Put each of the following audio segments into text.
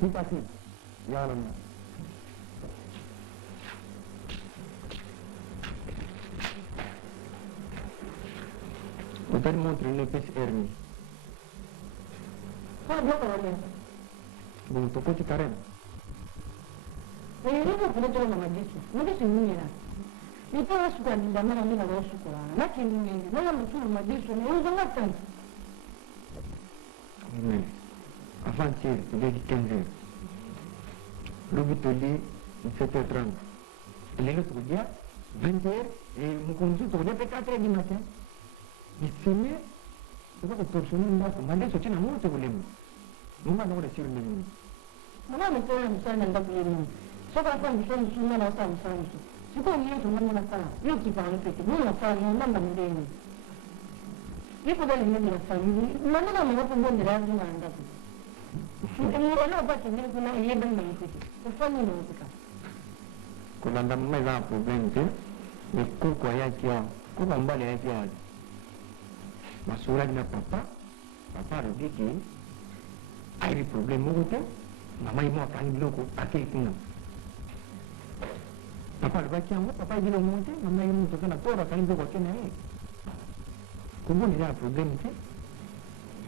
Tout à fait. Yalla. Vous allez montrer une épaisse hernie. Ah, bien, bien. Bon, tu peux te carrément. Mais il y a une autre chose à ma dire. Mais c'est une minute. Mais pas ce qu'on dit, la main, la roche, quoi. Là, c'est une minute. Là, le tour m'a dit, mais on va attendre. Oui. Avant-hier, il est 15 heures. Le but de lit, 7h30. Et l'autre dia, 20h, et mon conduit tournait à 4h du matin. Il filmait, c'est pas que torsionner une base, on m'a dit, c'est une amour, c'est vous l'aimez. Nous m'avons reçu le même. Moi, je me suis dit, ça n'a pas pu l'aimer. Ce qu'on a fait, c'est une semaine à ça, ça. C'est quoi, il y a tout le monde à ça. Io qui parle, nous, la famille, on m'a demandé. Io potevo venire della famiglia, ma non avevo proprio un grande mandato. E non ho fatto dire che non è ben così. Per farmi musica. Quand on a mis un problème, mais pourquoi il y a qui a, comment on va les faire? Ma soeur n'a papa a dit qu'il y a des problèmes au côté, maman est morte à l'îloko, à quelqu'un. Papa le va qui en haut, papa il est monté, maman est montée dans la porte, à l'îloko, qui n'est comment il y a un problème, tu sais?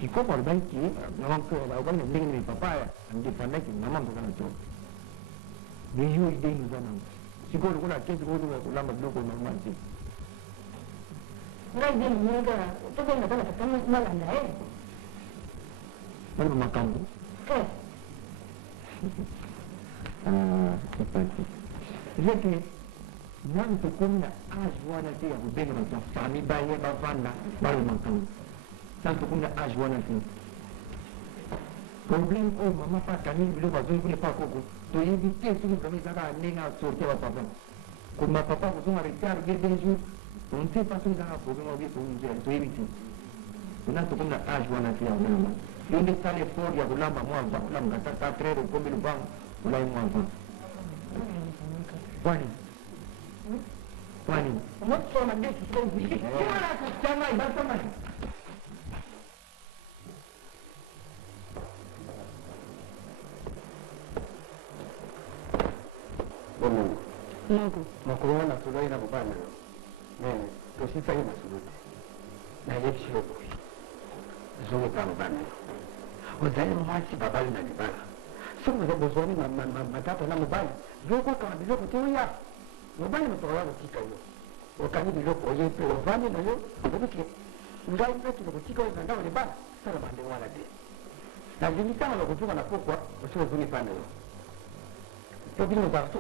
Il faut qu'on le baille qui est, non, que, on va dire, papa, on dépendait que maman peut faire la tour. Des jours, il nous en a. Si vous voulez la caisse, vous voulez la bloc normal. Là, il dit, mais tout le monde a fait mal à l'air. Moi, je m'attends. Qu'est-ce? C'est pas ça. Je dis que, moi, je suis comme un âge, vous devez dans ta famille, bailler, bavanda, moi, je m'attends. Ça, c'est comme un âge, problème, oh, maman, pas Camille, le voisin, vous ne pas coco. Tu éviter, si vous prenez ça, à néga, sortir à papa. Comme ma papa, vous sont arrêtés à regarder des jours, on ne sait pas si vous avez un problème, on vient pour vous dire, tu évites. On a tout comme un âge, voilà, qui a vraiment. Et on est allé fort, il y a de l'âme à moi, l'âme, à 4 heures, comme le banc, on l'a eu moi avant. Wani. Wani. Moi, je suis en train de se faire oublier. Voilà, c'est ça, il va s'en aller. Nakuona suluhi na kubana nene tosifanye masuluti na yekishoko zoko kama bana ozali mwasi babali na libala somo za bozoni matata na mobali zoko kama biloko toya mobali mtola kutika yo okani biloko yepe ovani na yo obike ngai mpetu kutika yo nganda libala sala bande wala de na limikana na kutuka na pokwa osio zuni pana yo to bino za so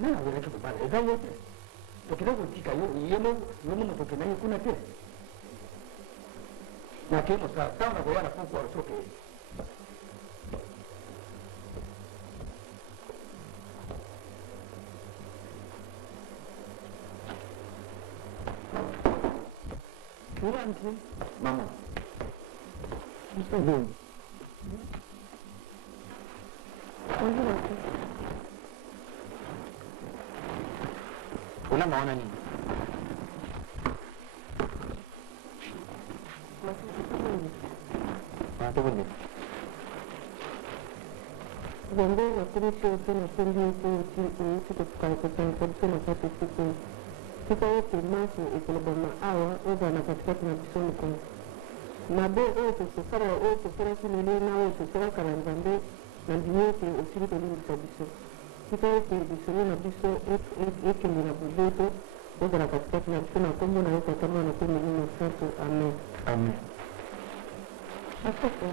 nana wele ke bala eza yote tokenda kotika yo yemo yomo tokenda yo kuna te na kemo sa tauna koyana pokwa soke Maman. C'est bon. Bonjour. Una maona nini? Tuende. Donde la comisión se nos envió un sitio para que se encuentre la participación. Sika yote maso ikolobama awa oba na katikati na bisoni kwa mabe oto sosara oto sosara kinele na oto sosara karanzambe na ndiyote osiri kolingisa biso sika yote bisoni na biso ekende na boboto oba na katikati na biso na kombo na yo tatama na kombo na santo amen Amen. asante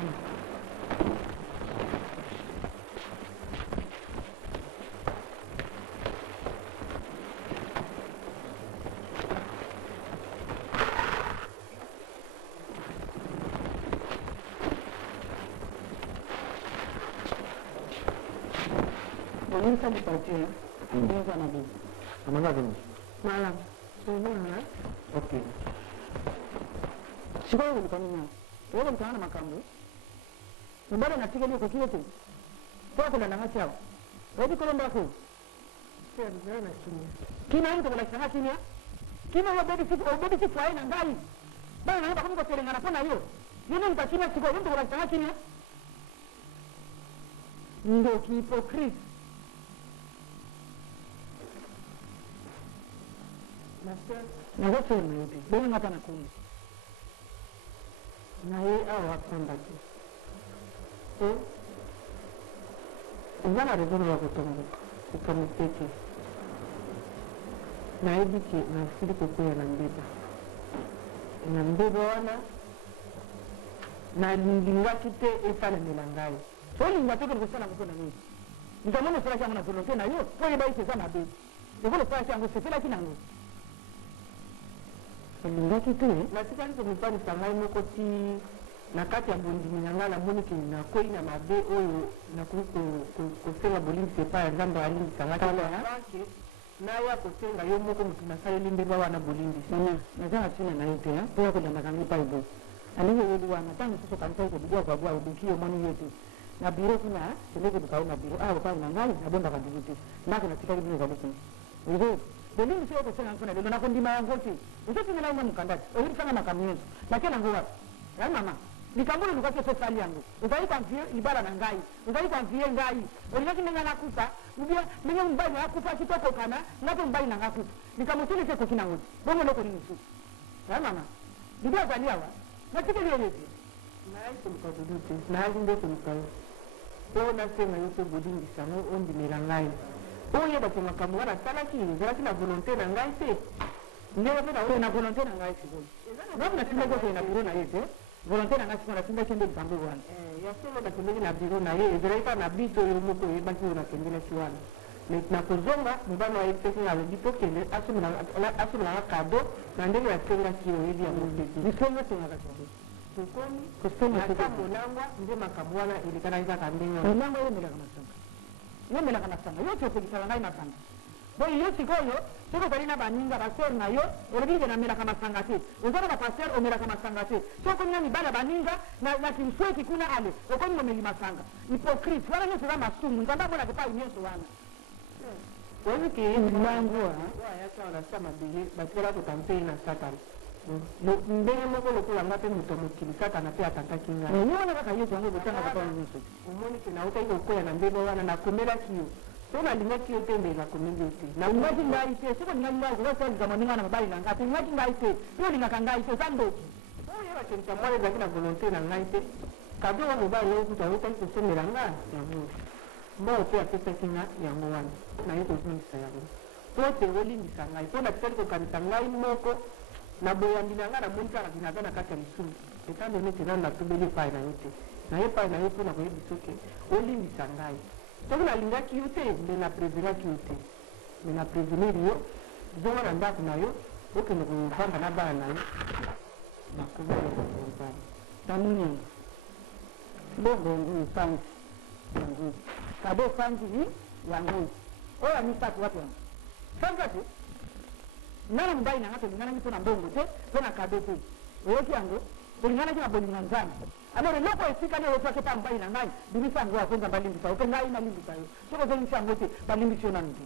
Ini kan dipacu ya, ini kan ada. Sama nggak ini? Malam, sebenarnya. Oke. Sekolah bukan ini. Dia bukan anak makamu. Sebenarnya nanti kan dia kecil tu. Kau aku dah nak cakap. Jadi kalau aku, saya berjalan nak sini. Kina itu boleh sangat sini ya. Kina awak beri si kuai nangai. Bang, nak kamu kau sering anak pun ayo. Ini tak sini sekolah itu boleh sangat sini ya. ndoki hypocrite. Master, Nakosema yote. Bwana ngata nakundi. naye awa apambaki. Eza na raison ya kotomboka kokamipeke. Nayebi ke nasili kokwea na mbeba. Na mbeba wana nalingaki te esalemela ngai. Olinga te kosala moko na nini? Nzambe mosala yango na volonté na yo, po yeba ete eza mabe. Ekolo sala yango sepelaki nango. Olingaki te natikali komipanisa ngai moko ti na kati ya bondimi na ngai namoni ke nakwei na mabe oyo nakoki kosenga bolimbisa epai ya nzambe alimbisa ngai ke naya kosenga yo moko motu nasaleli mbeba wana bolimbisa. Naza na ntina na ye te mpo ya kolandaka ngai epai boye. Alingi oyeli wana ntango mosusu okanisaki kobibwa babwa obuki omoni ye te. Na biro kuna seleke bukao na biro awa epai na ngai nabondaka ndugu te. Ndako natikaki bino ezali kuna. Ozo bolingi soki okosenga mpona lelo nakondima yango te. Ozotingela yango mokandaki oyebisanga makambo nyonso natie nango wapi ya mama likambo oyo lukaki ososali yango ozali konfie libala na ngai ozali konfie ngai olingaki ndenge nakufa ubia ndenge mobali na akufa kitokokana nga mpe mobali nanga akufa likambo silisi ekoki nango te bongo lokoli mosusu ya mama bibi azali awa natikeli eye te nayi koluka bodu te nayi nde koluka yo mpo nasenga yo mpe bolimbisa ngo ondimela ngai oyeba ke makambo wana asalaki ezalaki na volonté na ngai te ndenge mpe na volonté na ngai sikoyo donc nasindaki okende na biro na ye te volonté na ngai sikoyo nasindaki nde likambo wana ya solo nakendeki na biro na ye ezalaki kaka na bito oyo moko oyebaki oyo nakendelaki wana nakozonga mobali wa ye pesi nga alobi tokende asomelanga kado na ndenge nasengaki oyebi yango pesi lisenga sengaka kado tokomi nasa molangwa nde makambo wana elekanaki kaka ndenge molangwa yomelaka masanga yomelaka masanga yo tokolisaka ngai masanga boye yo sikoyo soki ozali na baninga baser na yo olobi nge namelaka masanga te oza na bapaster omelaka masanga te so okomi na mibala baninga na kimsweki kuna ale okomi momeli masanga hypocrite wana nyonso eza masumu nzambe amonaka epai nyonso wana oyebi ke lango ayaki awa na sa mabele batikala kotampe ye na satana ndenge moko lokola nga mpe moto mokili satana mpe atantaki ngai yo wana kaka yesu yango botangaka mpona nyonso omoni ke nautaki kokwea na mbeba wana nakomelaki yo so nalingaki yo te nde nakomeli yo te nalingaki ngai te soki olingaki ngai kokosalisa moninga na mobali na ngai te olingaki ngai te pe olingaka ngai te eza ndoki oyeba kelisa mwana ezalaki na volonté na ngai te kado wa mobali okuta autaki kosomela nga yango mbao mpe apesaki nga yango wana naye kozongisa yango po te olimbisa ngai mpo natikali kokanisa ngai moko na boyambi na ngai namoni kaka naza na kati ya lisumu etant donné te nani natubeli epai na yo te naye epai na yo mpona koyebi soki olimbisa ngai soki nalingaki yo te nde naprevenaki yo te me napreveniri yo zonga na ndako na yo okende kovanda na bana na yo nakomaa tamuni bongo fanzi yango kado fanzi yango oyo amisatu wapi yango fanzi ate ngana mobali nanga tolinganaki mpona mbongo te mpona kado te oyoki yango tolinganaki na bolinga nzambe alors eloko esikali oyotwaki mpa mobali na ngai bimisa yango akonza balimbisa yo mpe ngai nalimbisa yo soki ozongisi yango te balimbisi yo nanu te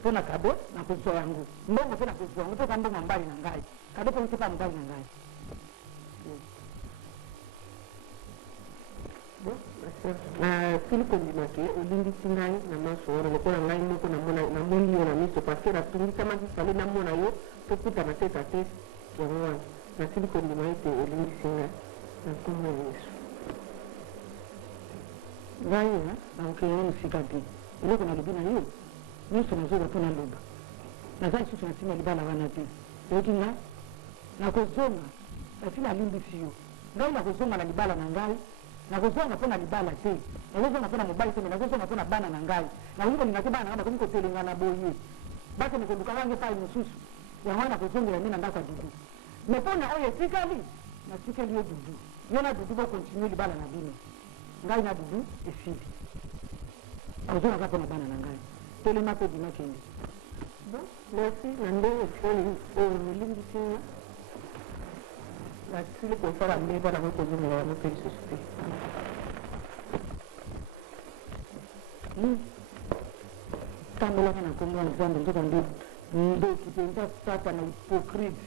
mpona kado nakozwa yango mbongo mpe nakozwa yango mpoka mbongo ya mobali na ngai kado mpe mpe mpa mobali na ngai nasili kondimake olimbisi ngai na maso wana lokola ngai moko namoni yo na miso parceke natungisamaki fale namona yo tokutana te tate yango wana nasili kondima ete olimbisi ngai na nkombo ya yesu ngai nakokende na mosika te eloko nalobi na yo nyonso nazoba mpo naloba naza lisusu na nsima libala wana te oyoki nga nakozonga kasi nalimbisi yo ngai nakozonga na libala na ngai nakozonga mpona libala te nakozonga mpona mobali te nakozonga mpona bana na ngai nakoki kolinga te bana na ngai bakomi kotelenga na boye bakende koluka ngange epai mosusu yango wana nakozongela nde na ndako ya dudu me mpona oyo etikali natikeli yo dudu yo na dudu bokontinue libala na bino ngai na dudu esili nakozongaka mpona bana na ngai telema mpe bima kende merci na ndenge etikali oyo olimbisi nga nasili kosala mbeba nango kozongela yango mpe lisusu te tambolaka na nkombo ya nzambe nzoka nde ndoki mpenza sata na hypocrite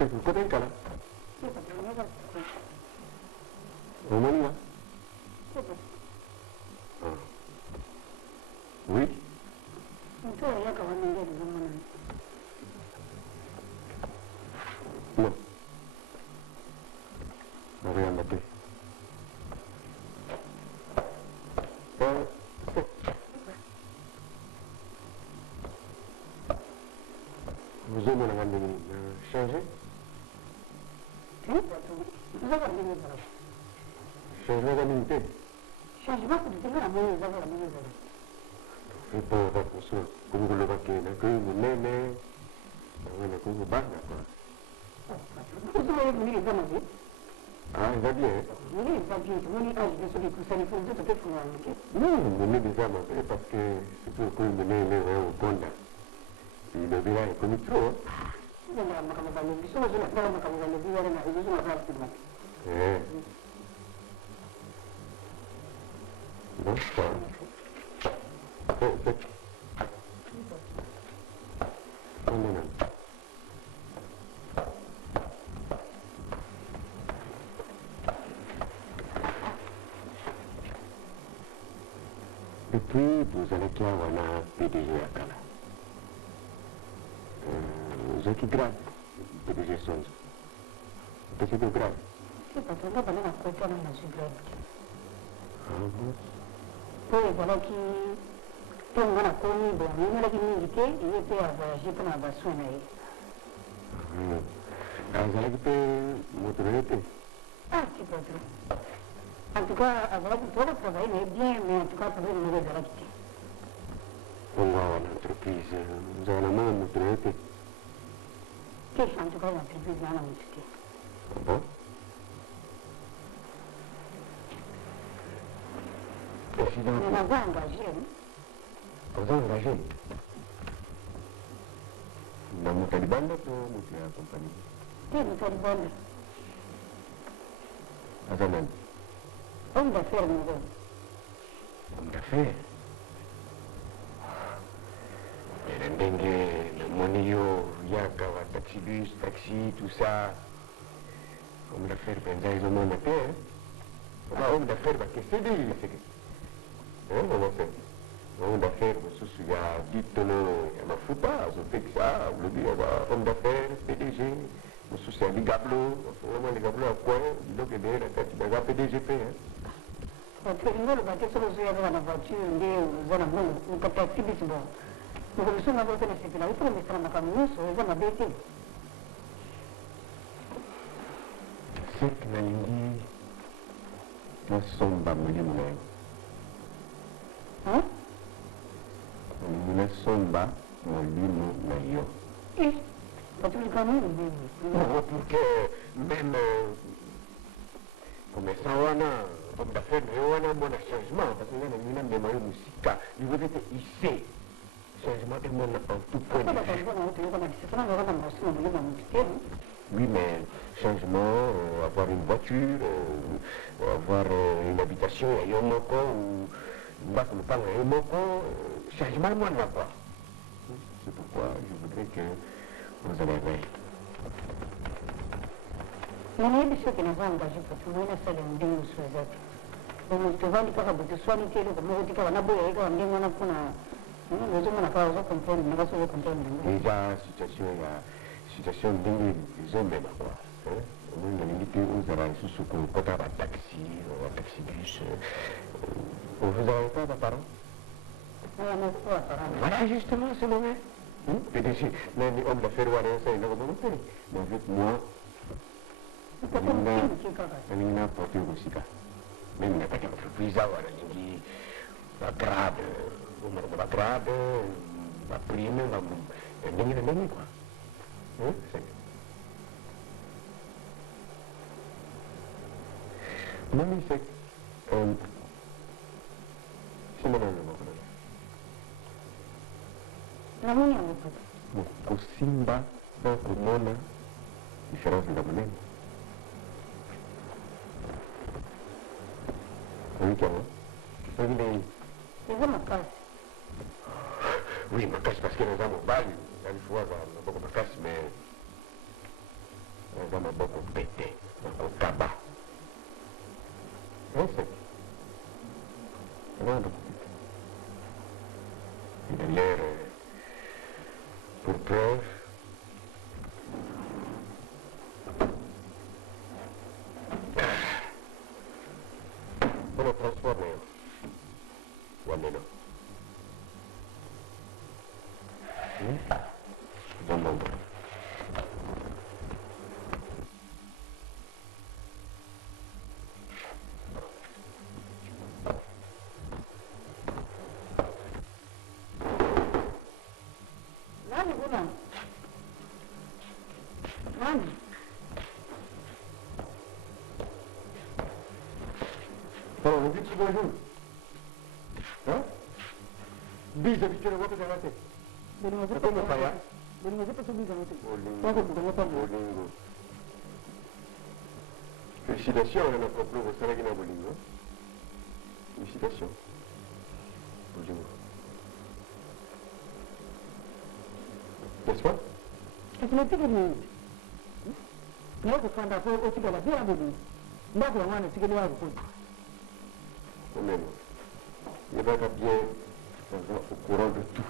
C'est que côté là. Au moment là. Oui. Non. Rien à dire. Vous avez changé? Changement d'amitié. Changement de Je peux avoir pour ça, comme vous le voyez, que vous m'aimez, que vous battez, quoi. Ah, il va bien. Non, vous m'aimez déjà, parce que c'est pour que vous m'aimez au Conda. Puis le village est connu trop. Bon, ça. Depuis, vous allez qui avoir un PDG à Kala. Vous êtes grave, PDG Sonzo. C'est grave. C'est parce que là, on a côté dans la sublime. Ah bon? Poi voilà qui tombe na koni bo ni la kini ke ye pe ava jipo na basuna yi. Vous allez qui motorete? Ah, qui peut être. En tout cas, avoir tout le travail mais bien, mais en tout cas, pour nous les arrêter. On va avoir une entreprise, vous avez la main motorete. Qu'est-ce en tout cas l'entreprise dans la musique? Ah bon? On a engagé. Vous avez engagé? Dans mon Taliban, ou la compagnie? Oui, mon Taliban. Azaman. Homme d'affaires, mon gars. Homme d'affaires? Et le dengue, le monio, yakawa, taxi-bus, taxi, tout ça. Homme d'affaires, ben, ils ont mon affaire. Homme d'affaires, qu'est-ce que c'est? Homme d'affaires, il y a 10 tonneaux, il y a Foupa, je fais que ça, vous le dites, homme d'affaires, PDG, il y a des gablots, vraiment les gablots à quoi, il y a des PDG. Parce que nous, le bateau, c'est dans la voiture, nous avons un taxi, c'est bon. Nous sommes dans la voiture, c'est là, il faut mettre dans la camion, c'est dans la bête. C'est que nous nous sommes pas millionnaires. Hein? Nous sommes pas millionnaires. Et, parce que quand même, pour que même comme ça, on a homme d'affaires, on a un bon changement, parce que nous avons des moyens musicaux. Il faut être ici. Changement de monde en tout point de vue. Oui, mais changement, avoir une voiture, avoir une habitation, un moko, ou un moko, changement, moi, n'a pas. C'est pourquoi je voudrais que vous allez veiller. Non, il faut que nous avons engagé pour tout le monde, ça les dit sous les autres. Donc, tu vas dire que tu sois nité, le comme tu vas n'aboyer, on dit on a pour nous sommes pas aux comprendre, nous sommes comprendre. Déjà, situation dingue, les hommes même quoi. On a limité aux arrêts sous qu'on peut avoir un taxi, un taxi-bus. Vous n'avez pas d'apparent? Voilà, justement, c'est mauvais. PDG, même les hommes d'affaires, ça, ils n'ont pas monté. Mais avec moi, il n'a pas de musique. Même il n'y a pas d'entreprise, il dit, la grade, la grade, la prime, la dengue, quoi. Même c'est mon nom. La monia, Au Simba, donc on a différence de la monnaie. Oui, comment? c'est ma casse. Oui, ma casse parce que nous avons balle. Il faut avoir beaucoup de casse, mais naza maboko pete nakokaba ese wana nakopita il a l'air pour preuve on le transforme wameno Zambongo. Nani kuna? Nani? Bon, on dit bonjour. Hein? Bis habitué, on va pas s'arrêter. Comment ça va? Bolingo. Félicitations, on a compris au Sénégal à Bolingo. Félicitations. Bolingo. N'est-ce pas? Est-ce que tu veux dire? Moi, je suis en train de faire aussi de la vie à Bolingo. Moi, je suis en train de faire de la vie à Bolingo. Quand même. Il va être bien au courant de tout.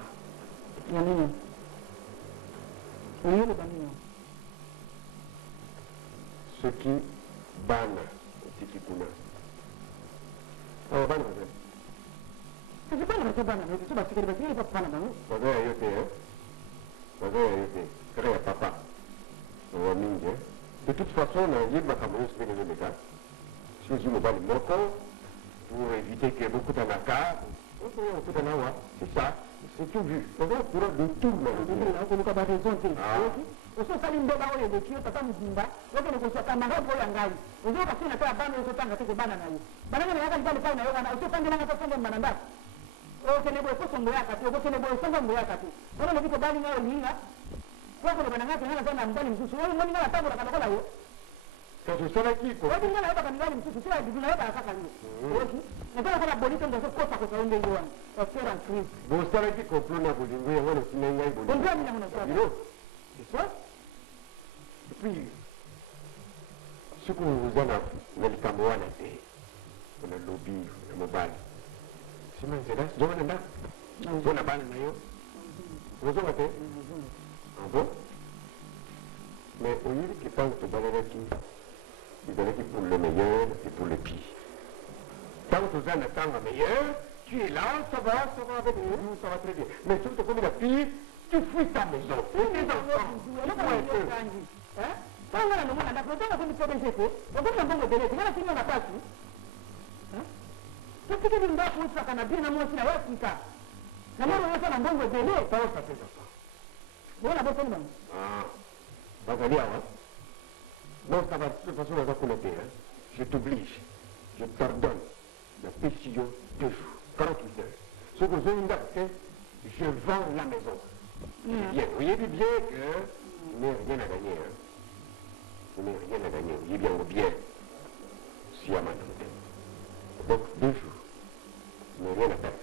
Yannick. Oui, le banin. Ce qui banne et qui kuna. Oh, banne, Je ne sais pas si c'est banane, je sais pas si c'est banane, pas banane. Baza ya yote, Baza ya yote. Kare ya papa. Wa mingi, De toute façon, on a dit que je vais les gars. Si je me bats le moko, pour éviter qu'il y ait beaucoup d'anaka, c'est ça. C'est tout vu. On va pour de tout. Usosali mboga oyo dekio tata mzimba wote nikusoka mangapo ya ngai unzo kasina kwa bana usotanga teke bana nayo bana ngene yaka ndani kwa nayo bana usotanga nanga tasonga mananda o kene boy kosongo yaka tu kene boy songo yaka tu ona ndiko bali ngayo linga kwa kwa bana ngaka ngana sana mbali msusu wewe mbona ngala tabura kana kola yo kaso sala kiko wewe ngala hapa kana ngali msusu sio bibi na hapa akaka ni woki nataka kana bonito ndo kosa kwa saunde hiyo ostera Chris bo sala kiko plona Bolingo ya wana sinenga ibo ndio mimi naona sawa c'est ça. Et puis, ce que vous avez dans le Cameroun, on a lobby, le mobile. C'est même c'est là, c'est là. On a balle d'ailleurs. Vous avez fait? Ah bon? Mais au lieu qu'il pense que il donne pour le meilleur et pour le pire. Tant que vous en attendez le meilleur, tu es là, ça va avec nous, ça va très bien. Mais surtout comme il a pire, tu fouilles ta maison. Tes enfants. Kama na mwana ndakutaka kunipeleke kwa sababu mbongo belezi kana kinyo na pasi tukike ndio kuuza kana bina mmoja na wewe fika na mwana wewe sana mbongo belezi Sawa kabisa. bona bote ni Ah. Vas-y là. Non, ça va de toute façon on va commenter. Je t'oblige. Je t'ordonne la décision 2 jours, 48 heures. Ce que je veux faire, je vends la maison. Bien, vous voyez bien que je n'ai rien à gagner. Je n'ai rien à gagner. Vous voyez bien ou bien si à ma tête. Donc 2 jours. Je n'ai rien à perdre.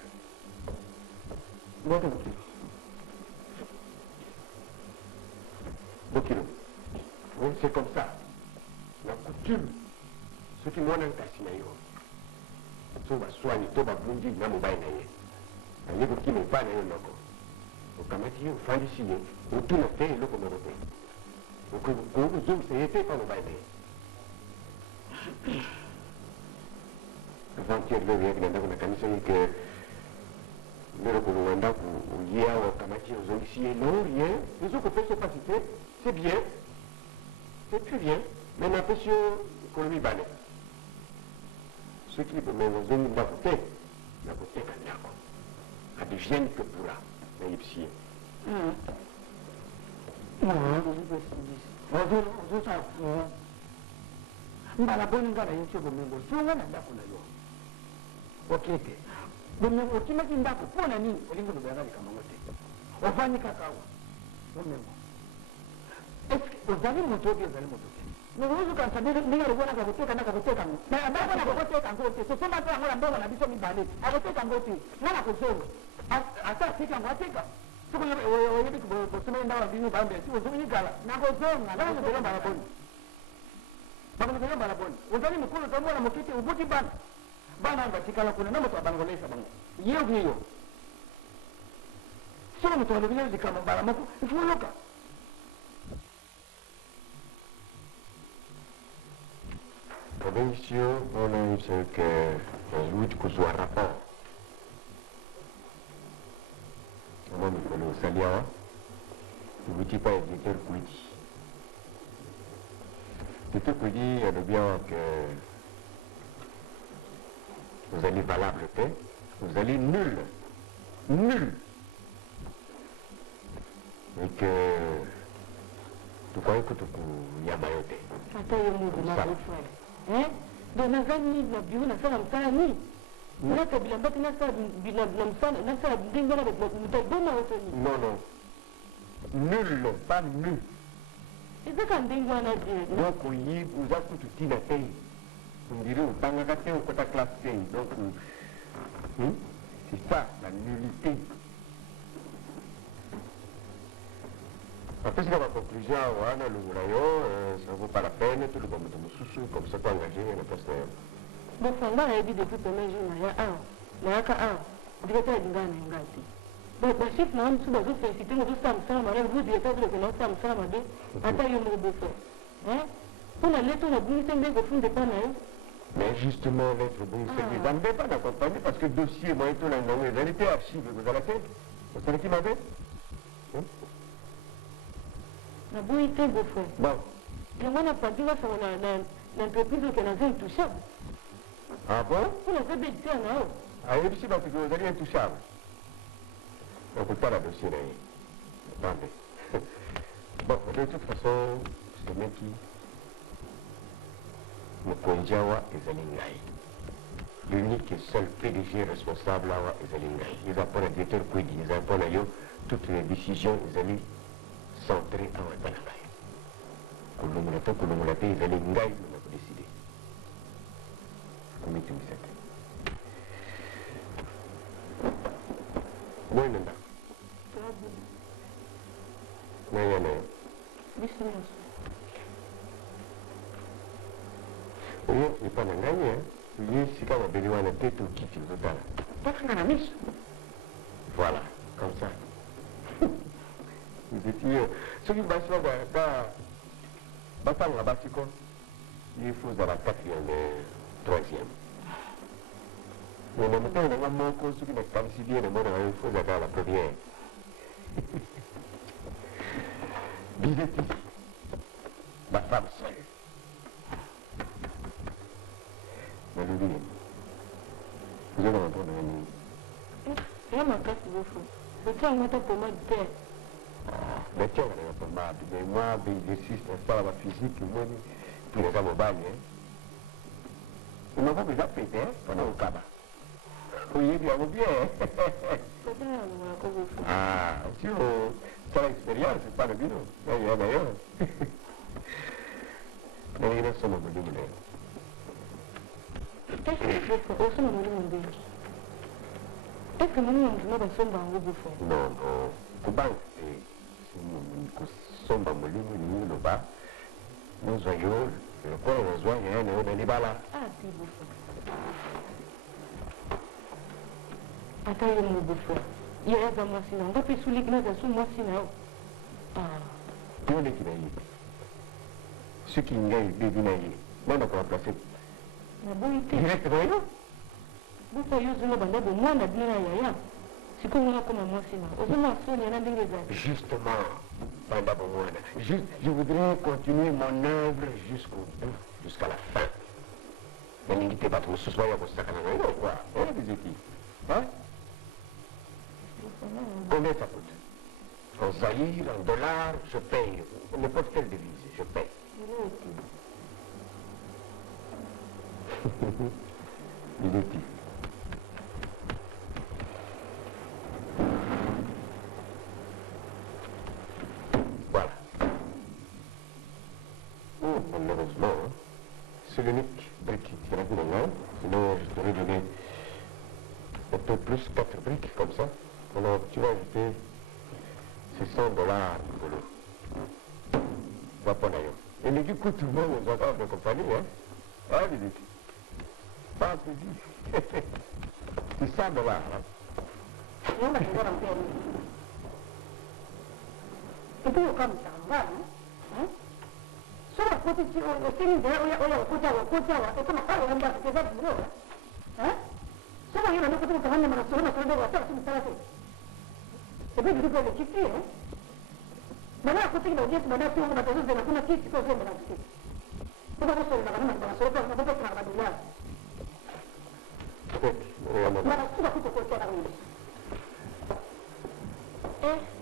Oui, c'est comme ça. La coutume, ce qui m'ont intéressé, c'est que je soigne tout le monde dans mon bain. Je ne sais pas si je kamati ufandisi utuna fe loko morote uko zoom seyete pa mobile avant-hier le vient dans la kanisa ni que le ko wanda ku yia wa kamati zoom si non rien les autres fait se passer c'est bien c'est plus bien mais la pression économie bane ce qui peut même zoom ba côté la côté kanyako advienne que pourra na yipsi mbala boni ngala yecho bomengo sunga na ndako na yo okete bomengo kima kindako pona nini olingo lubanga kama ngote ofanye kakawa bomengo eske ozali moto obi ozali moto te nukuzu kansabiri ninga rubona kakuteka na kakuteka na ababa na kakuteka ngote so soma kwa ngola mbongo na biso mibale akuteka ngote ngala kuzonga asa tika ngwateka suku oyebi kusema ndawa binu bambe siku zumi gala na kuzonga na kuzonga mbala boni bango na bana boni ozali mukulu to mwana mokiti ubuti bana bana batikala kuna na moto abangolesa bango yeyo solo moto alobina zikama bala mako ifuluka Provinciaux, on a eu ce que Louis Kouzouar rapport. On a eu le Salia, vous dites pas éditeur Kouidi. Éditeur Kouidi, elle est bien que vous allez valable paix, vous allez nul. Nul. Et que tu crois que tu y a mayoté. Attends, il y a un frère. Donc nazani na biu na sala msana ni na kabila mbati na sala bila msana na sala dinga na mtagoma wote ni Non. Nul, pas nul. Eza kan dinga na je Donc vous avez tout dit la paye. On dirait au Bangladesh au côté classe paye. Donc c'est ça la nullité. Après, c'est la conclusion, ça ne vaut pas la peine, tout le monde est sous comme ça, pas engagé, il n'y a pas de bon fanga a dit depuis le premier jour na ya ka directeur d'ingana ngati bon ba chef na mtu ba zote féliciter mo ça me sama na vous directeur de l'école ça me sama de ata yo mo bofo pour la lettre na bunité ndeko funde pas na yo. Mais justement, l'être bon, c'est que vous n'avez pas d'accompagner parce que le dossier, moi, tout là, non, vous avez été archivé, vous avez fait. Vous savez qui m'avait? Na bunité bofo. Bon. Et moi, na pas dit, l'entreprise qui est intouchable. Ah bon? Vous l'avez dit, non? Ah, et puis, parce que vous allez intouchable. On ne peut pas la dossier là. Attendez. Bon, de toute façon, c'est le mec qui. Mokonjawa et Zalingai. L'unique et seul PDG responsable là est Zalingai. Ils apportent le directeur Kouidi, ils apportent toutes les décisions, ils allaient centrer à Ouattanagai. Koulomulata, ils allaient Ngai, on a décidé. Comme tu me sais. Oui, Nanda. Nayana. Business. Oui, il pas d'engagné, hein. Oui, si quand on a la tête au kit, il veut pas. Pas faire la mise. Voilà, comme ça. Vous étiez. Ce qui va se faire, la Bassiko, il faut à la 4e et 3e. Mais le matin, on a moins cause qui n'est pas si bien, il faut à la 1e. Bisetti, ma femme seule. Vous allez rentrer dans la nuit. Il y a ma carte de fou. Le temps où tu as pour moi de terre. Mais tiens, on est pas mal. Mais moi, l'exercice, c'est pas la physique, moi, puis les hommes au bagne. On m'a pas déjà pété pendant le cabas. Oui, bien, bien. Ah, si c'est l'expérience, c'est pas le bureau. D'ailleurs. Mais il y a ça, mon Dieu. Qu'est-ce que tu fais au sein de mon Dieu? Est-ce que nous ne sommes pas en haut? Non, au banc, nous sommes en Molino, nous bas. Nous voyons, le corps, nous voyons, on est les balles. Ah, c'est beau. Attends, il y a mon beau. Il y a un mois sinon. On va faire sous l'église, sous moi sinon. Ah. Tout le qui n'a eu. Ceux qui n'ont pas eu, non, on peut remplacer. Directement. Buko yuzu no banda bo mwana bina yaya. Siko mwana kama mwasina. Ozuma sonya na ndingeza. Justement, banda bo mwana. Juste, je voudrais continuer mon œuvre jusqu'au bout, jusqu'à la fin. Mais n'invitez pas trop ce soir pour ça quand même. Quoi? Hein, des équipes? Hein? Combien ça coûte? En zaïre, en dollars, je paye. N'importe quelle devise, je paye. Il est petit. Voilà. Oh, malheureusement, hein, c'est l'unique brique qui tira de l'engin. Sinon, je t'aurais donné un peu plus 4 briques comme ça. Alors, tu vas ajouter ces $100 de l'eau. Va pas d'ailleurs. Et les coûte tout le monde aux enfants de compagnie, hein. Ah, dis donc. Pas un plaisir. C'est ça, de là, hein. Non, mais je vois un peu. Et puis, comme ça, va, hein? Sur la côté, tu as aussi une idée, on a côté, et comme ça, on a un peu de ça, hein? Sur la côté, on a un peu de ça, on a un peu. Et puis, tu peux le quitter, hein? Maintenant, à côté de l'audience, maintenant, si on a besoin de la connaissance, c'est quoi, on va la quitter. On va se faire la connaissance, on va faire la connaissance. Voilà, tout va tout au côté à la rue.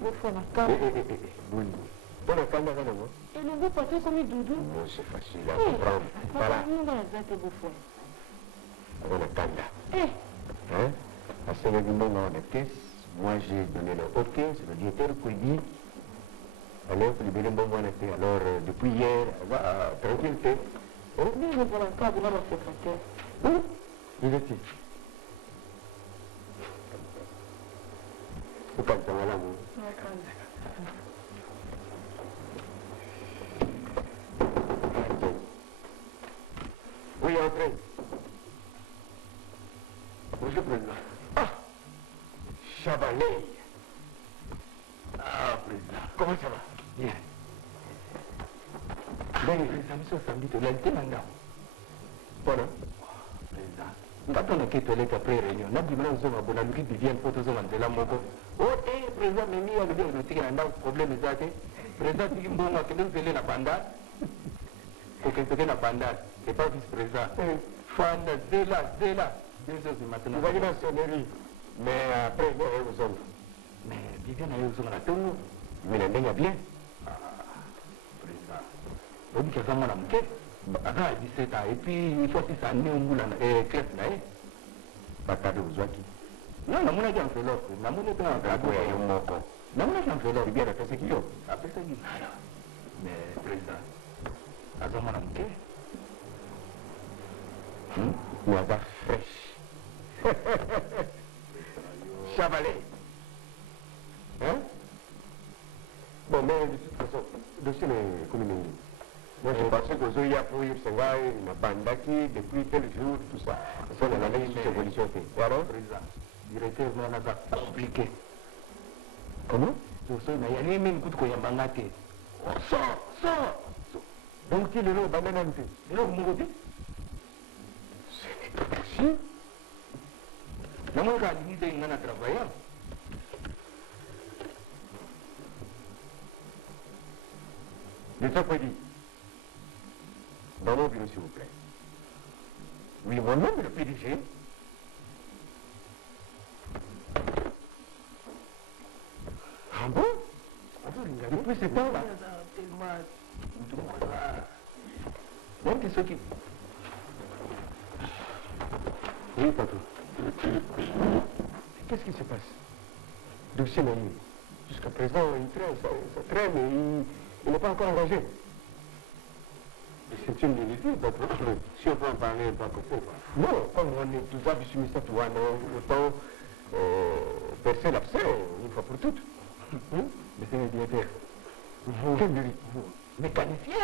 Des fois, la carte. Oui. Bon, la calme, non? Et le goût passé comme une doudou. Non, c'est facile à comprendre. Voilà. Nous, dans les actes de fois. Bon, la calme. Hein? À ce moment on a test. Moi, j'ai donné le OK, c'est le directeur qui dit. Alors, le bien bon alors, depuis hier, tranquillité. Oui, mais pour l'instant, vous avez le secrétaire. Oui, il est ici. C'est comme ça, voilà, vous. Oui, entrez. Bonjour, président. Ah! Chavalet. Ah, président. Comment ça va? Bien. Ben, président, samedi, tu l'as été maintenant. Voilà. Président. Quand on a quitté toilette après réunion, on a dit maintenant, on a bon ami qui devient photo de la moto. Oh, eh, président, mais il y a des problèmes exacts. Président, tu dis, bon, on a fait la bandade. Quelqu'un n'a bandade. C'est pas vice-président. Fan, Zéla. 2 heures du matin. Vous voyez la sonnerie. Mais après, bon, aux hommes. Mais Viviane a eu aux hommes à tout. Mais la ligne a bien. Ah, président. On dit qu'il y a vraiment la moquette. À 17 ans. Et puis, il faut que ça ait un moulin. Et classe là, hein. Bakade Ouzouaki. Non, la moulin qui en fait l'offre. La moulin qui en fait l'offre. La moulin qui en fait l'offre. Bien, après ce qu'il y a. Après ce qu'il y a. Mais, président. À zaman la moquette. Ou à la fraîche. Chavalet. Hein? Bon, mais de toute façon, le dossier est communiqué. Moi, je pensais que Zoya pour y recevoir une bande qui, depuis tel jour, tout ça. Ça, on a analysé cette évolution. Et alors, président, directeur, on a pas compliqué. Comment? Il y a les mêmes coups de Koyambangate. Sors! Donc, tu es le lot, banane, le lot, mon côté. Ce n'est pas possible. Non, moi, j'ai dit que travailler. L'État peut dire, dans mon bureau, s'il vous plaît. Oui, moi-même, le PDG. Ah bon? Depuis ce temps-là. Même qui s'occupe. Oui, patron. Qu'est-ce qui se passe? Dossier Naïm. Jusqu'à présent, il traîne, ça traîne, mais il n'est pas encore engagé. C'est une vérité, patron. Si on peut en parler, pas possible. Non, comme on est tous habitués à ça, autant percer l'abcès une fois pour toutes. Monsieur le directeur, vous, mécanicien,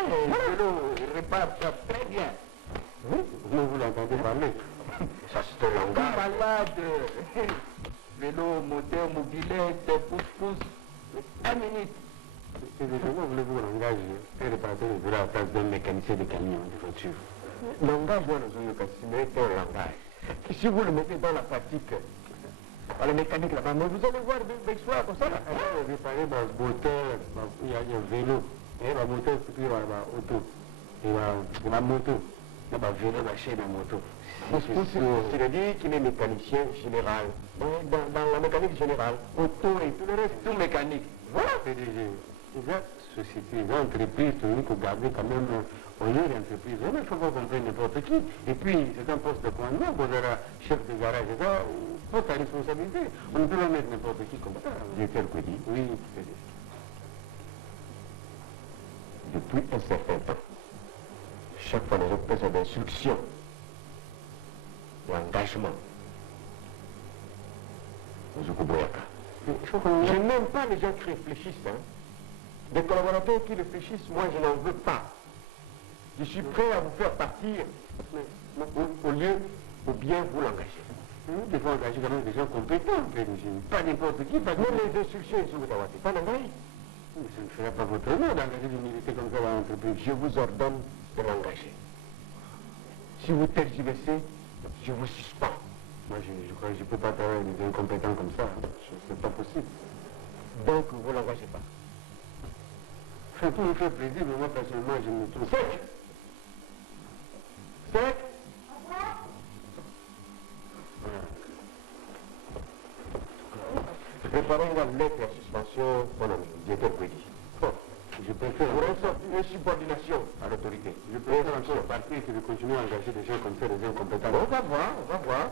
il répare ça très bien. Oui, vous l'entendez parler. Ça c'est un langage. Malade, vélo, moteur, mobilette, pouce-pouce, 1 minute. Comment voulez-vous un langage et réparateur de vélo à la place d'un mécanicien de camion de voiture? Langage, moi, c'est un langage. Et si vous le mettez dans la pratique, à la mécanique là-bas, mais vous allez voir des histoires comme ça. On va réparer mon moteur, il y a un vélo, et ma moteur, puis ma auto, et ma moto, il y a ma vélo, ma chaîne, ma moto. C'est-à-dire qu'il est mécanicien général. Dans la mécanique générale, auto et tout le reste, tout mécanique. Voilà, PDG. Exact. Société, les entreprises, il faut garder quand même au lieu d'entreprise. Il ne faut pas comprendre n'importe qui. Et puis, c'est un poste de commandement, vous aurez chef de garage, c'est ça, pour ta responsabilité. On ne peut pas mettre n'importe qui comme ça. Directeur Kouedi. Oui, PDG. Depuis un certain temps, chaque fois les autres d'instruction, l'engagement. Je n'aime pas les gens qui réfléchissent. Hein. Des collaborateurs qui réfléchissent, moi je n'en veux pas. Je suis prêt à vous faire partir au lieu ou bien vous l'engager. Nous devons engager quand même des gens compétents, pas n'importe qui, pas Mais les instructions, je vous pas l'engager. Mais ça ne fera pas votre nom d'engager des militaires comme ça dans l'entreprise. Je vous ordonne de l'engager. Si vous tergiversez, je vous suspends. Moi, je crois que je ne peux pas travailler avec des incompétents comme ça. Ce n'est pas possible. Donc, vous ne l'engagez pas. Ça peut me faire plaisir, mais moi, personnellement, je me trouve... Sec. Préparons la lettre à suspension, mon ami, directeur Kwedi. Je préfère... Pour une subordination à l'autorité. Je préfère encore partir que de continuer à engager des gens comme ça, des incompétents. On va voir.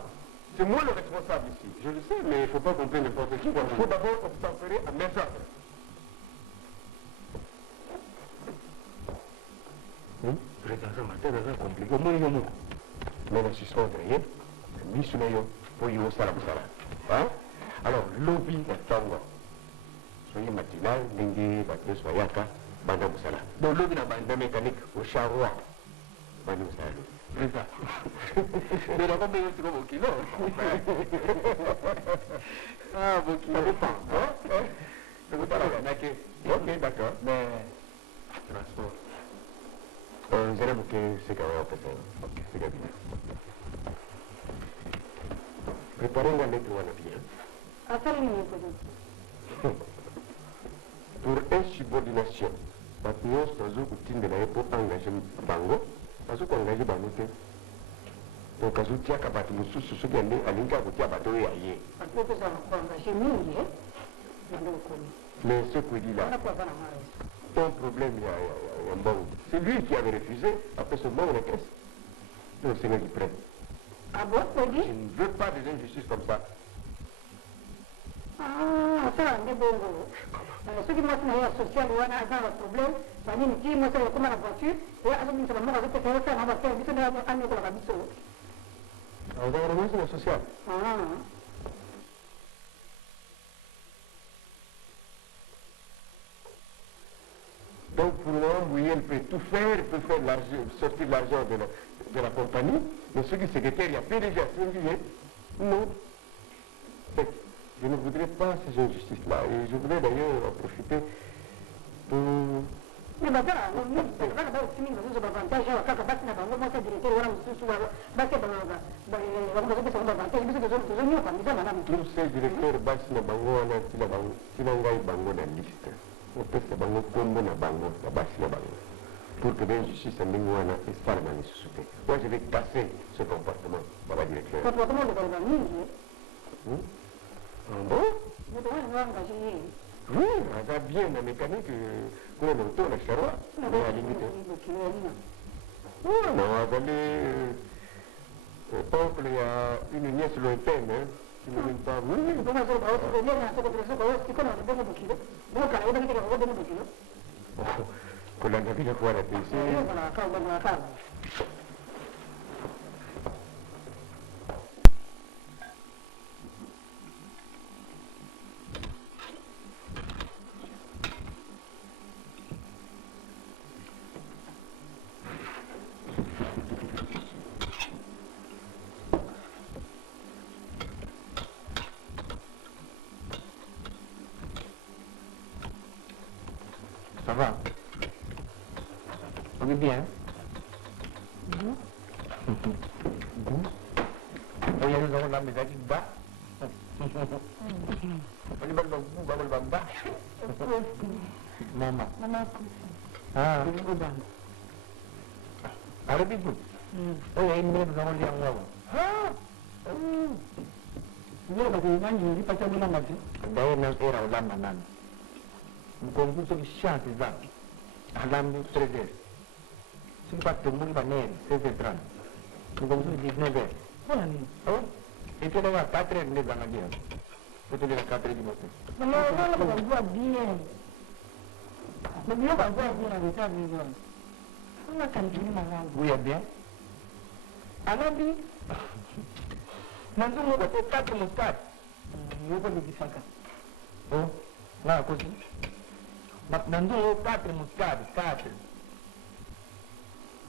C'est moi le responsable ici. Je le sais, mais il ne faut pas qu'on prenne n'importe qui. Il faut d'abord observer à mes ordres. Président matin, c'est compliqué. Mais je suis rien. Je suis pour y aller. Alors, lobby d'attendre. Soyez matinal, dengue, bateau, soyaka, banda musala. Donc, lobby na banda mécanique au charroi. Banda musala. Mais là-bas, c'est comme au kilo. Ah, bon kilo. Ça dépend. Ok, d'accord. Mais, transport. Vous allez bouquer ce qu'il y a au Ok, c'est bien. Préparez la lettre à la bien. Pour insubordination, maintenant, c'est utile de la pour engager Bango, parce qu'on engage Bango. Donc, quand vous êtes capable de vous soucier à l'inga, vous êtes capable de y mais ce que dit là, ton problème, il y a un bon. C'est lui qui avait refusé, après ce bon, la caisse. Donc, c'est moi qui prenne. Ah bon, Je ne veux pas des injustices comme ça. Ah, ça, on est bon. Ceux qui m'ont dit social, on a un problème. Pani ni qui moi c'est comme la voiture. Et à ce moment-là, moi je peux faire ça, on va faire vite dans un année pour la biso. On va remettre le social. Ah. Donc pour moi, oui, elle peut tout faire, elle peut faire sortir l'argent de la compagnie, mais ce qui est secrétaire, il y a PDG à Saint-Gilles. Non. Je ne voudrais pas ces injustices-là. Et je voudrais d'ailleurs en profiter pour... Mais voilà, on va d'abord finir nos avantages, quand on va se mettre en mouvement, c'est directeur, on va se souvoir, tous ces directeurs basi na bango wana tina ngai bango na liste opesa bango kombo na bango na basi na bango pour que l'injustice ya ndenge wana esalama lisusu te. Moi je vais casser ce comportement baba directeur. Comportement de baba mingi. Ah bon? Oui, on a bien la mécanique qu'on a autour de la charroi. On a la limite. Oui, non, on va aller... oncle, il y a une nièce lointaine, hein, qui ne vient pas. Oui, qu'on a vu la fois la PC. Ça va? On est bien? Nous avons la médaille bas. On est bas. Maman. Ah. Arabic book? Oh, yeah, nous avons les angles. Ah! Ndio kwa kuimani nilipata bila maji. Ndio na era ulama nani. Mkonguzo kishanti zake. Alambi 13. Sipa tumuli ba neri 16:30. Mkonguzo 19. Bora nini? Oh. Itu na 4 ndio bana dia. Itu dia 4 di moto. Mama wala kwa bien. Mama kwa bien na vitabu hivyo. Kama kanjini mwanangu. Oui, bien. Alambi. Nanzu mo ko 4 muskat. Yuko nikisaka. Oh. Na kosi. Nanzu 4 muskat, 4.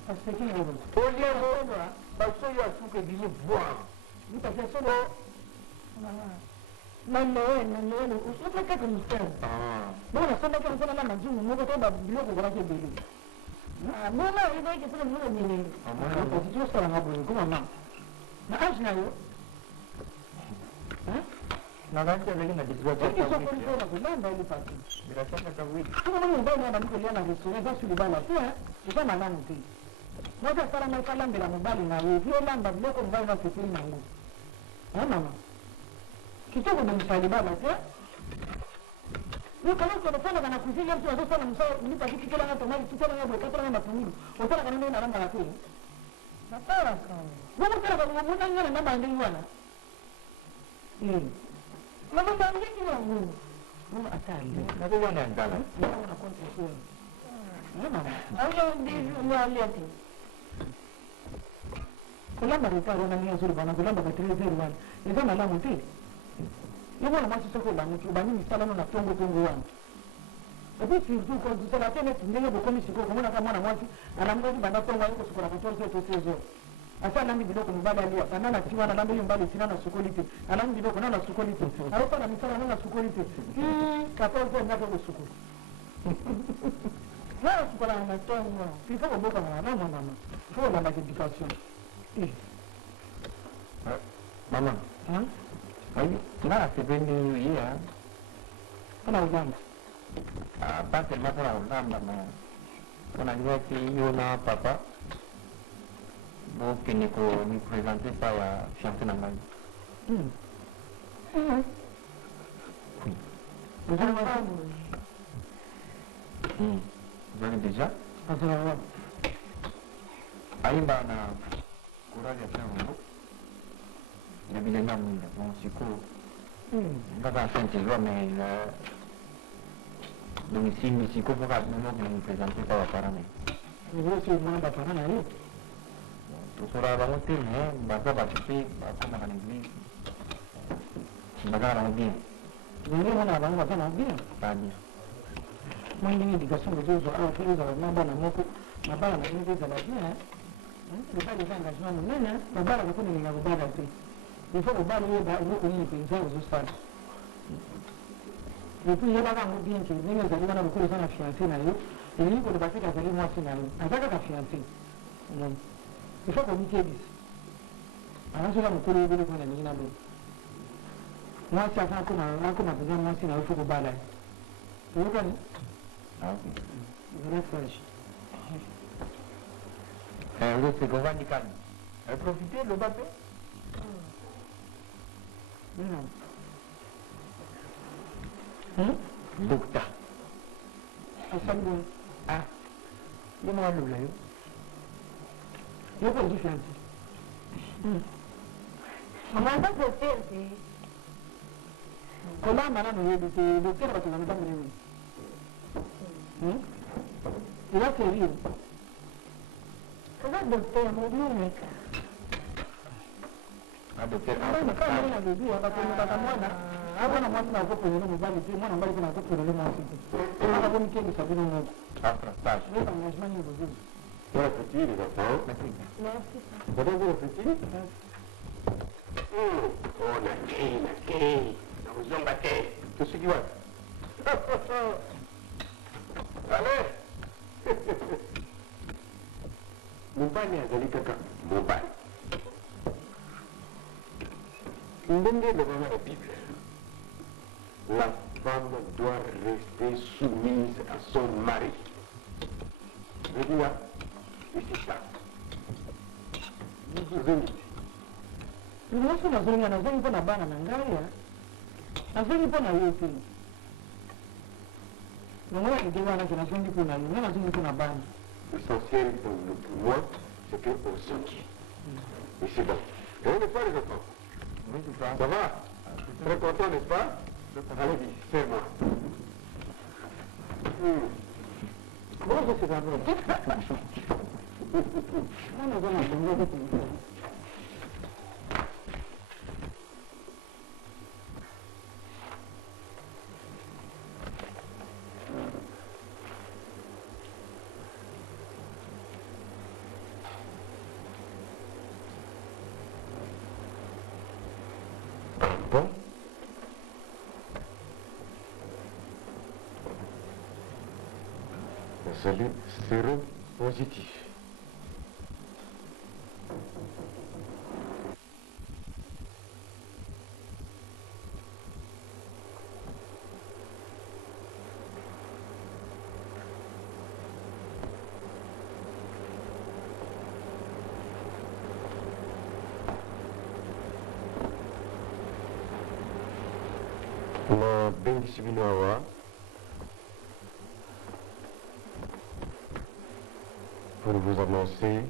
Parce que qui est le parce qu'il y a tout que dit voir. Vous avez fait solo. Non, je peux que nous faire. Bon, la sonde qu'on a la maison, nous avons un bloc de la télé. Ah, non, il va y avoir un million. Ah, moi, je suis sur la bonne. Comment non? Mais ah, je n'ai pas. Hein? Naganja lagi na diswa Est-ce que ça peut faire la bonne dans parti? Dirasa na kawi. Comment on va dans le lien avec ce ça sur le bal là, c'est pas malin non plus. Moi, ça sera mal parlant de la mobile na oui, puis là, dans bloc on va dans ce film là. Hein, maman? Qui te donne pas le bal là, nous quand on fait la cuisine, il y a tout ça, nous sommes ni pas qui te la tomate, tout ça là, pour pas la famille. On fait la canne na la télé. Na para quand. Vous vous faire la bonne na na bande wana. Mama bangi ki na ngo. Mama atali. Na ko wana ndala. Na konti ko. Mama. Ayo ndi mwalete. Kulamba rupa wana ni azuri bana kulamba ka 301. Eza na lamu ti. Yebo na machi soko bangu bani misala na tongo wana. Ebi surtout ko zisala tene ndenge bokomi siko ko mona kama na mwachi anamgo banda tongo yuko siko na kutoa sezo. Asa nami bidoko mbada leo banana tiwa na lambe mbali sina na sukolite alamu bidoko na sukolite aropa na misala na sukolite 14 ngapo ko sukuli na sukola na tongo sifo ko boka na mama fo na education Mama. Ayo, na sebendi ya. Kana ugamba. Basi mapala ugamba na kuna nyaki yona papa. Donc, nous présenter ça à chanter dans la vie. Vous avez déjà? Aïba na courage à faire un mot. Il y a bien un homme, bon, c'est cool. Pas dans Saint-Éloi, mais donc ici, il faut que nous présenter ça à Paramé. Vous voulez que vous m'en parlez? Surah bangutin bahasa bahasa aku makan ini sebagai orang dia ini mana abang bahasa nabi tadi main ini dikasih betul soal itu soal nambah namuku nambah nama ini kita lagi ya kita di sana kasih nama mana nambah aku ni nggak ubah lagi before ubah ni dah ini kuni pensar ususkan itu ya bang aku dia cakap ni jadi mana aku sana fiancé na ini kalau bahasa kita jadi muasir na ada kata fiancé il faut que vous ayez dit. Alors, je vais vous donner des choses. Moi, c'est ça qu'on a besoin de moi, c'est il faut que vous balayez. Vous comprenez? ah Vous êtes fraîche. Le second va niquer. Profitez le bateau. Non. Docteur. Ah. Dis-moi le blague. Eu vou de frente. Mas não vou ter que... Como a mana não é do que era que não está me eu acho que viu. Como é do que é muito Ah, docteur. Não, cara, não é do dia, mas como tá mona. Agora não mostra o corpo no mobile, tem mona vai com o corpo no mobile. Agora vou me querer saber no. Ah, frastage. Eu também as manhas do dia. Bon appétit les enfants. Merci. Vous avez bon appétit? Oh, Nake. Nous avons battu. Qu'est-ce qu'il y a? Allez. Mobile azali kaka mobile. Ndenge devant la Bible, la femme doit rester soumise à son mari. Je dis là. Et c'est ça. Nimosi nazunga nazungi mpona bana na ngai ya. Nazungi mpona yo pe. Nongona kidi wana ke nazungi mpona yo, nga nazungi mpona bana. L'essentiel pour moi, c'est qu'on s'enquille. Et c'est bon. Et n'est pas les enfants? Oui, c'est ça. Ça va? Très content, n'est-ce pas? Allez-y, serre-moi. Comment ça c'est pas vrai? Non, non, non, non. Rapport. Vous séropositif. Na bendice binoawa pour vous annoncer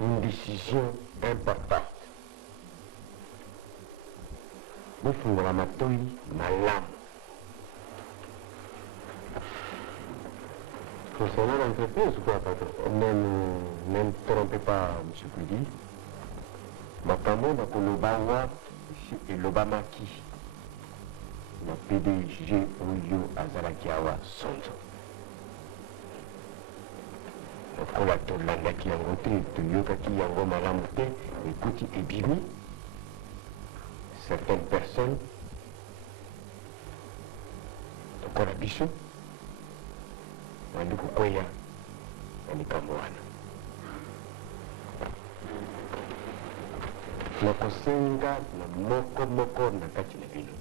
une décision importante. Nous faisons la matoi malam. Concernant l'entreprise, quoi, ne me trompez pas, M. Koudi. Makambo na kolobawa et l'Obamaki. Le PDG Oyo Azarakiawa Sonzo. Lokola tolandaki yango te toyokaki yango malamu te ekuti ebimi certaines personnes lokola biso bandi kokweya na likambo wana nakosenga na moko na kati na bino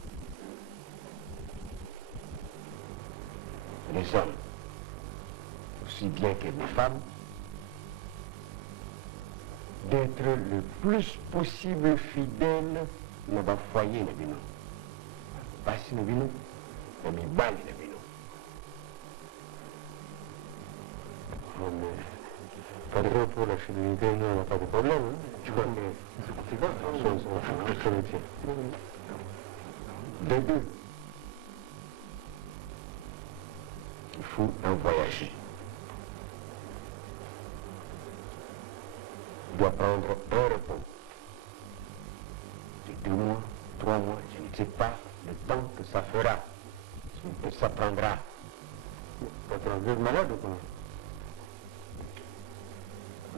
les hommes, aussi bien que les femmes, d'être le plus possible fidèles dans le foyer. Pas si nous venons, mais nous balles. Pardon pour la fidélité, nous n'avons pas de problème. Tu vois que c'est de deux. Il faut en voyager. Il doit prendre un repos de 2 mois, 3 mois, je ne sais pas le temps que ça fera, que ça prendra. Vous êtes malade ou quoi?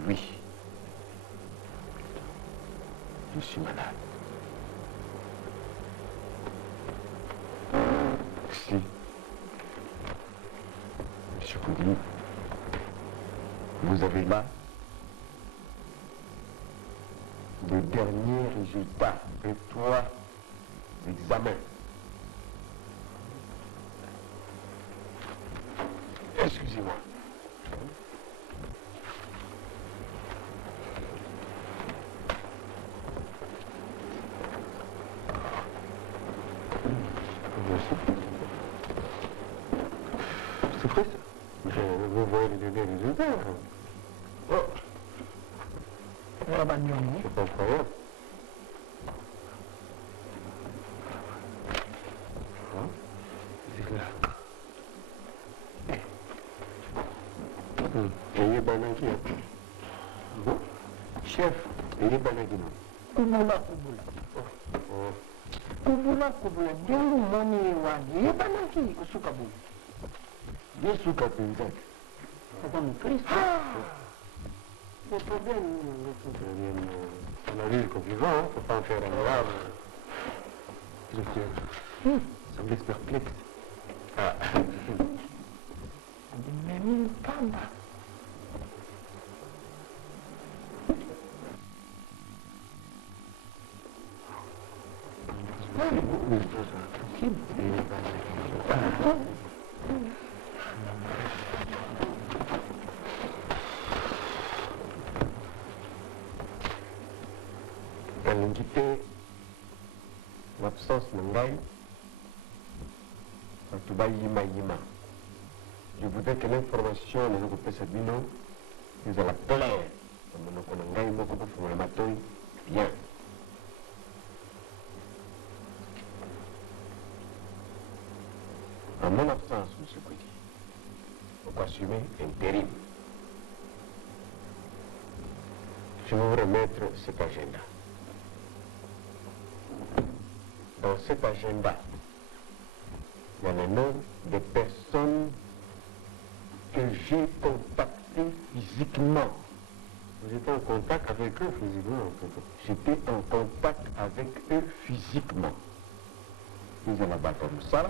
Oui. Je suis malade. Si. Monsieur Koudli, vous avez là les derniers résultats de 3 examens. Excusez-moi. C'est vrai ça? Vous voyez les résultats. Oh. C'est pas incroyable. C'est là. Ayez banaki. Bon. Chef, ayez banaki. Kubula. Kubula. Dengu moni wani. Ayez banaki. Kusuka bu. Yesuka penza. C'est un Christ. Le problème, on a vu le convivant, il ne faut pas en faire un grave. Ça me laisse perplexe. Ah. Même Kamba. L'absence de ngai, yima. Je voudrais que l'information de notre Sabino nous a la plaire. Bien. En mon absence, M. Koudi, on va assumer intérim. Je vais vous remettre cet agenda. Dans cet agenda, il y a le nom des personnes que j'ai contactées physiquement Vous étiez en contact avec eux physiquement, en fait. J'étais en contact avec eux physiquement. Ils allaient battre comme ça.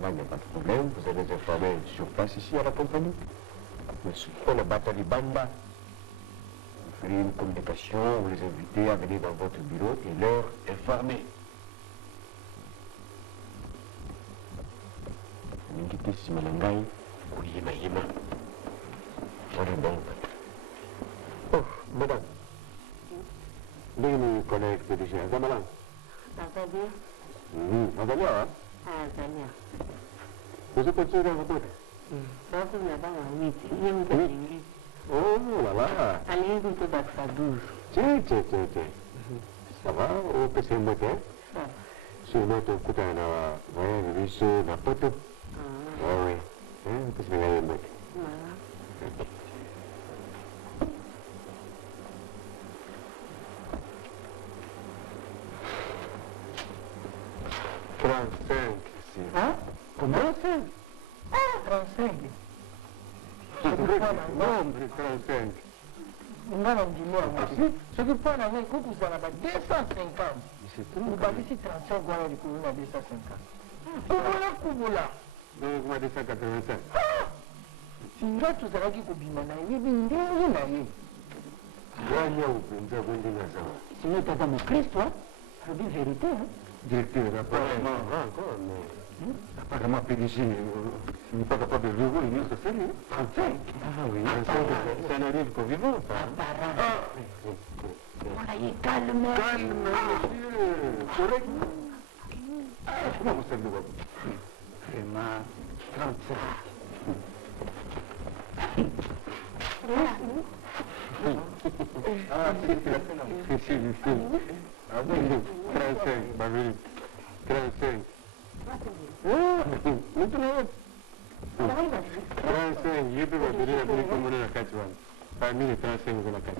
Là, il n'y a pas de problème. Vous allez les informer sur place ici à la compagnie. Mais pour le bateau de Bamba, vous ferez une communication, vous les invitez à venir dans votre bureau et leur informer. N'inquiétez si Malangai, Kouyema Yema. Voilà donc. Oh, madame. Nini collègue PDG, Zamalan. Azania? Azania, hein? Azania. Vous êtes continué dans votre côté? Sasa unabanga miti, hiyo mtu mwingine. Oh là là. Alienda kutoka kwa 12. Tiens. Ça va? Au PC moteur? Ça. Sur notre côté, on a voyagé sur la poteau. Ah oui. Qu'est-ce que vous avez moteur? Voilà. Hein? Comment? 35. Ah, 35. Nombre 35. Ngana mjumua mwasi. Soki pana we kuku sana ba 250. Ubabisi 35 wana likuluna 250. Kubula kubula. Donc, moi, 285. Singa tuzalaki kubima na ye bindenge na ye. Ganya upenza kwendina sawa. Sinon tata mkristo, faut dire vérité. Directeur, apparemment, encore, mais apparemment PDG n'est pas capable de vivre une autre série. 35. Ah oui, 35, c'est un arrive qu'on vivant, ça. Voilà, calme. Calme, monsieur, correct. Comment vous savez voir? Vraiment, 35. Ah, c'est. Ah oui, 35, ma vie. 35. Maintenant, 35, je peux vous donner la plus commune à 4 ans. Parmi les 35, vous avez la 4.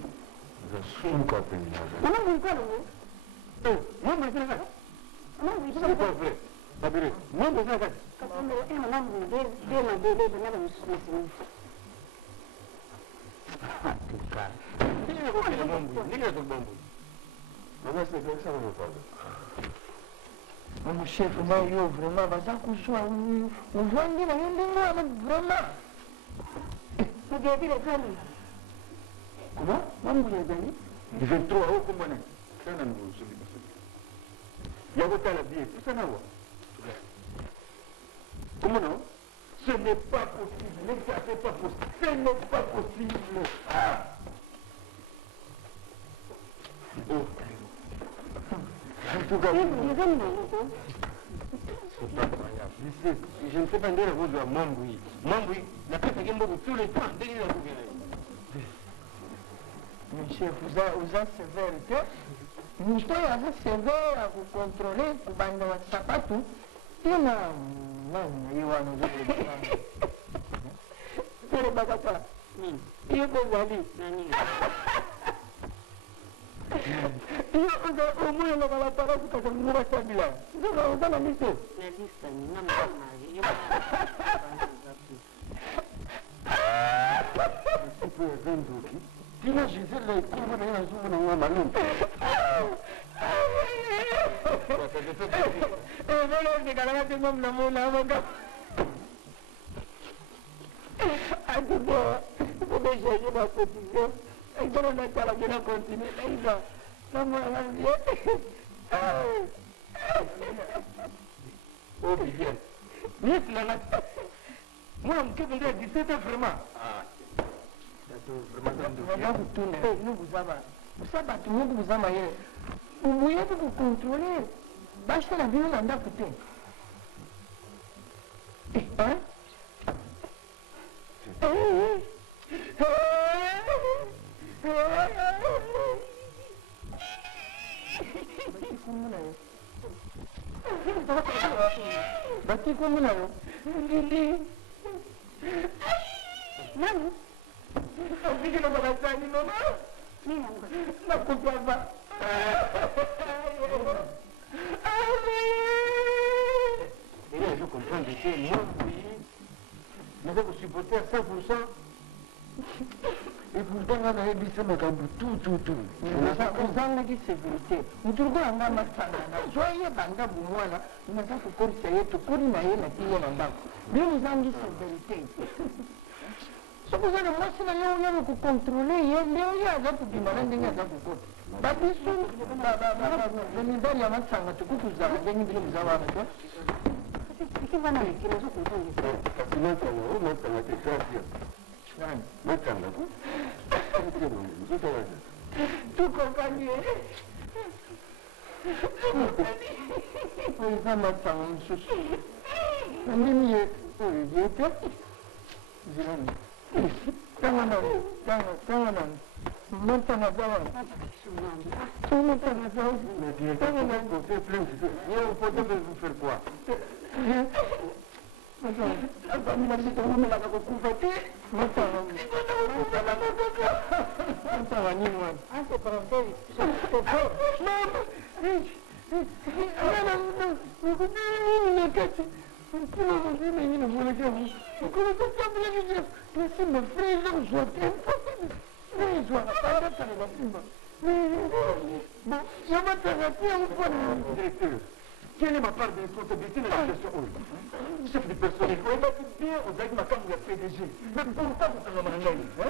Je suis encore plus Maman, vous quoi, non? Moi, je suis là. Maman, vous C'est pas vrai. Babylé, moi, je suis là. Maman, vous En tout cas, il y a un bambou. Il y a un bambou. Maman, c'est comme ça, on me parle. Mon chef, moi, yo, vraiment, baza kuswa, uvwangi na yende mwana, vraiment. Vous avez les femmes? Comment? Mambo ya gani? Du 23 au Kombane. Ça, on a nous, celui de il y a votre la vie, tout ça, non? Comment non? Ce n'est pas possible, mais ça, c'est pas possible. Ce n'est pas possible. Ah! Oh. En tout cas, c'est pas incroyable. Je ne sais pas dire vous de Mamboui. Mamboui, la peste est beaucoup tous les temps. Mon chef, vous êtes sévère, Mito ya sévère à vous contrôler, pour bande wa sapato. Tena, non, il y a un autre. C'est le bagata. Il y a des amis. Il y a au moins la parole que je me rassemble là. Je vais la mission. Tina Gisèle, les cours de la journée dans ma main. Et voilà, c'est quand même comme le mot là, mon gars. Ah, du bon, il faut que j'aille ma quotidien. Et donc, on a qu'à la bien continuer. Et il va. Non, moi, on va dire. Oh, bien. Bien, c'est la nature. Moi, je me dis 17 ans vraiment. Vraiment, vous tournez. Nous, vous avez. Vous savez, tout le monde vous a maillé. Vous voyez que vous contrôlez. Bâchez la vie, on en a coûté. Hein? Bati como não? Lili. Não. Eu vi que não vai sair, não. Não comprava. Et là, je comprends que c'est moi, oui. Mais vous supportez à 100%. Et pourtant, on a évité ma gambe tout. ozangaki sécurité mutu lokola nga masangana zwaye banda bomwana naza kokorisa ye tokoli na ye na tiye na ndako bino ozangi sécurité soki oza na mwasi na yo oyabe kocontrôle ye nde oyo aza kobima na ndenge aza kokota babiso bamibali ya masanga tokokuzala ndenge bino boza wana to ekivana lekila Matanga te safia. Matanga. tout compagnie eza masanga mosusu andimi ye oyo ye te zilani tanga nani matanga za wana matanga za tanga nani Vous faire quoi? abamelaka kokufa te matanga nini wana nakati simba frère ozwa te ezwa abatanga simba yo batanga te mpona Directeur, quelle est ma part de responsabilité dans la situation? Chef du personnel, on m'a dit bien, on a dit ma femme, il y a PDG. Mais pourtant, vous savez, madame,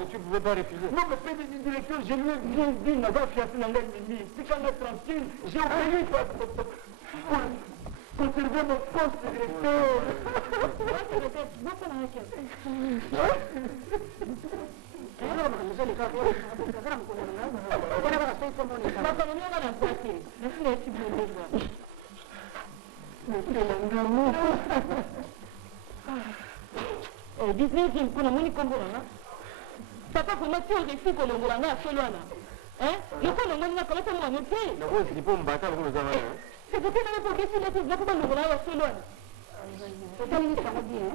tu ne pouvais pas refuser. Non, mais PDG directeur, je lui ai bien dit, n'a pas fiancé dans l'aile mimi. Si quand on est tranquille, j'ai obéi pour conserver mon poste de directeur. Disney kuna muni kombolanga papa comment tu réussis kolongolanga solwana hein le kolongolanga comment ça moi te Na wewe silipo mbata kwa zama. c'est peut-être même pour que si les gens pas kolongolanga solwana c'est ça ça va bien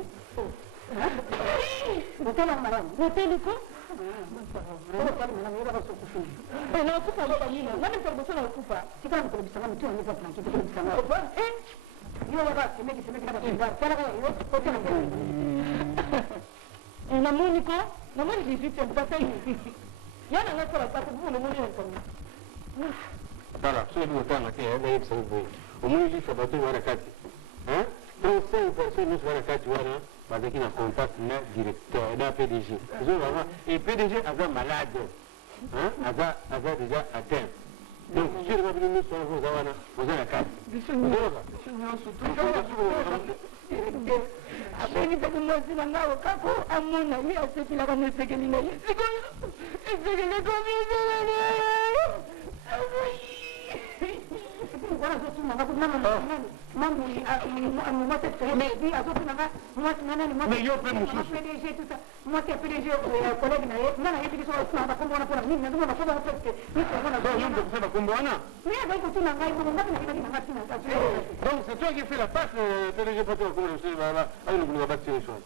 hotel en maram hotel ko non kufa kwa nini nani mtabosana kufa sika mtabosana mtu anaweza plancher kubisana yo ragazzi me che kama kinga sana yo hotel na Monica, na Monica di fitte mpaka hivi. Yana ngakora pata buno muni nkoni. Voilà, c'est le temps que on a eu ça vous. Au moins il faut battre wala kati. Hein? Donc 5 personnes nous wala kati wana bazaki na contact na directeur na PDG. Zo vraiment et PDG a malade. Hein? Ava déjà atteint. Donc sur le mobile nous sommes vous wana, vous avez la carte. Apeni kwa mwezi na ngao kako amona mimi asekila kama sekeli na yeye. Sekeli kwa mimi. Bwana sasa tunataka kumama mambo moi mais dit azo tunanga moi nani moi mais yo pe mususu PDG tout ça moi c'est PDG collègue na yeye nana yeye biso tunanga kumbona pona mimi ndio nakuwa presque mimi naona donc yo ndio kusema kumbona mimi ndio tunanga hiyo mambo ni donc c'est toi qui fais la passe PDG pas toi comme je sais là allez nous va battre les choses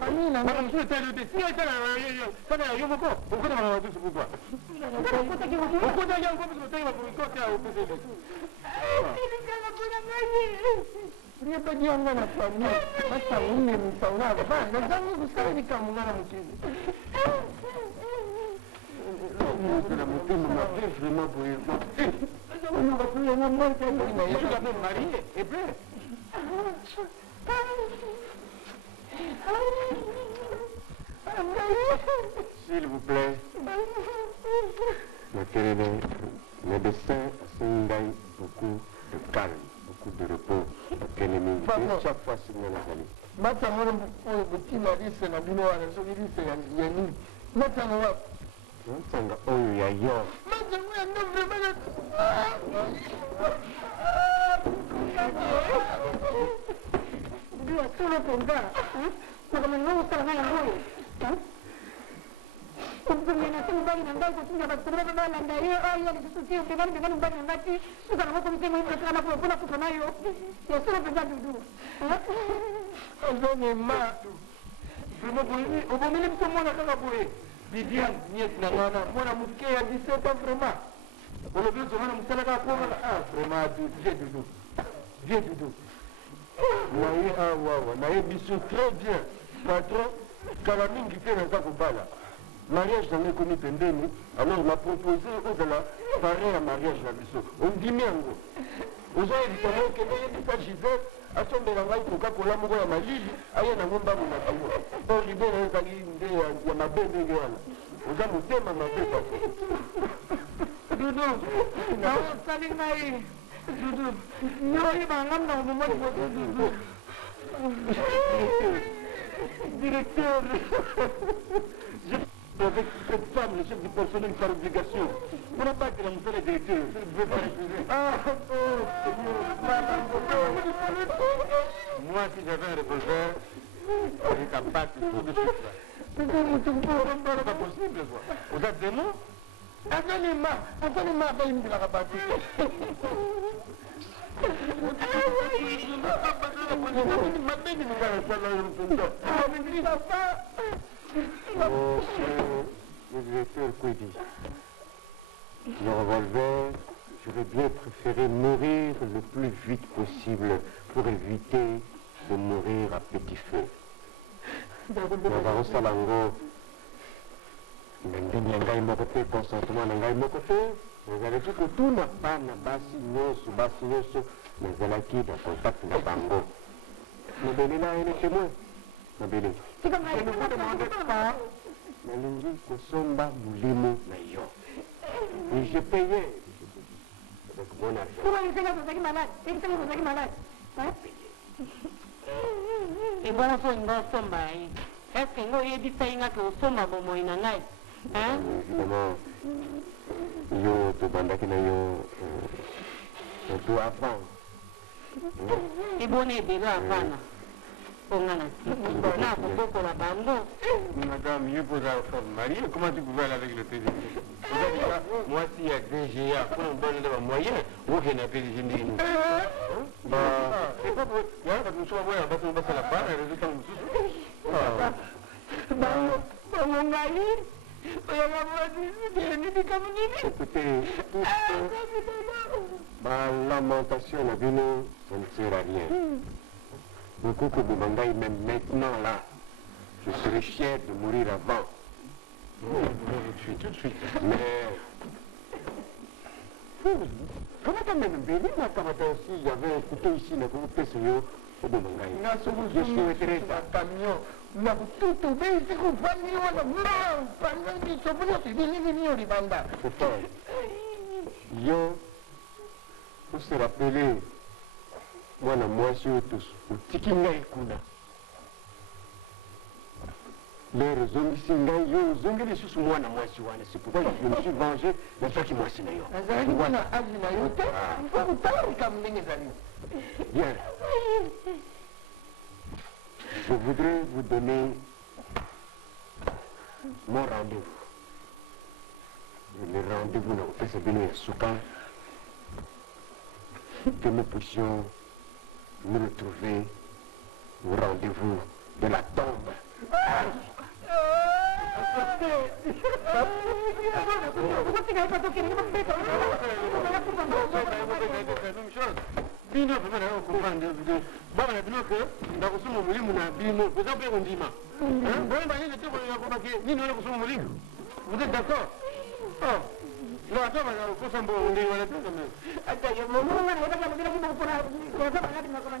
famille madame je t'ai dit si elle là yo moko pourquoi on va dire pourquoi pourquoi il y a encore plus de temps pour côté au PDG Nipo nyonga na famille basta unne msauna bana zangu kusali kama ngana mchizi la mutima ma vraiment pour on va plus na moi c'est je suis d'abord marié et puis s'il vous plaît le médecin a beaucoup de calme, beaucoup de repos, chaque fois c'est bien la Matangoro oyo butima lise na bino wana soki lise ya nini matangoro Matanga oyo ya yo matangoro ya ndo vraiment ndio solo penza na kama ndio usala na ngoyo kumtumia simu bali na ndai kutunga bakutana baba na ndai au ya kususia bali bali bali na ndati sasa na kwa mtemo hivi kana kwa kuna nayo ya solo penza dudu Ozone ma vraiment boyi obomini mtomona kaka boye Vivian niet na ngana mona muke ya 17 ans vraiment on le veut zomana musala ka ko vraiment viens Doudou. Naye biso très bien patron kala mingi te naza kobala mariage nango ekomi pembeni alors na propose ozala pareil ya mariage na biso ondimi yango ozoyebisa ngo okende yebisa Gisele asombela ngai koka kola moko ya malili aye nango mbangu na bango po libela ezali nde ya mabe ndenge wana oza motema mabe papa Dudu naosali ngai Dudu naoyebanga na omomaki moto Dudu directeur avec cette femme, le chef du personnel par obligation. On n'a pas que la moussole est directeur. Moi, si j'avais un revolver, je capable tout de suite. C'est pas possible, quoi. Vous êtes des mots? Attendez-moi, il me l'a rabattu. Le directeur Kwedi, le revolver, j'aurais bien préféré mourir le plus vite possible pour éviter de mourir à petit feu. Salango, ndenge ngai moko te consentement na ngai moko te nazalaki kotuna bana basi nyonso nazalaki na contact na bango mobele na ye ne témoin mobele nalingi kosomba molimo na yo et je payais avec mon argent. ebonso ngosomba ye eske ngo oyebisai nga ke osomba bomoi na ngai évidemment yo tobandaki na yo to avant ebona ebele avana ponga na siki na kobokola bango. Madame, mieux pour la femme mariée, comment tu pouvais aller avec le PDG? Moi, s'il y a DGA, pour un bon moyen, vous qui n'avez pas de génie. C'est pas pour... Il y a un peu de choses à voir, on va se la part, et résultat, écoutez, ma lamentation, la vino, ça ne sert à rien. Beaucoup que vous m'envoyez même maintenant là, je serais fier de mourir avant. Tout de suite. Mais... Comment t'as même béni, ma camarade aussi, il y avait écouté ici, le groupe PCO, au Bomangaï. Je souhaiterais ça. Na kututu bezi kufanywa na mbao panani chopono sibili ni olibanda. Pourtant, yo, vous se rappelez, moi na moi sur tous, tikinga ikuna. Les zongisi ngai yo zongeli susu moi na moi si wana, c'est pourquoi je me suis vengé de ça qui moi si na yo. Azali kuna azina yote, faut kutari kamlingi zali. Bien. Je voudrais vous donner mon rendez-vous. Le rendez-vous dans le Fessabino et Soukan. Que nous puissions nous retrouver au rendez-vous de la tombe. Bino pemana comprendre baba na bino que ndakusoma mulimu na bino poza pe ondima hein bon ba yele tebo ya ko bake ni no kusoma mulimu vous êtes d'accord oh lo ata ba ko sambo ndi wala tanga me ata yo mo mo na ba ba ba ko na ko ba na ko na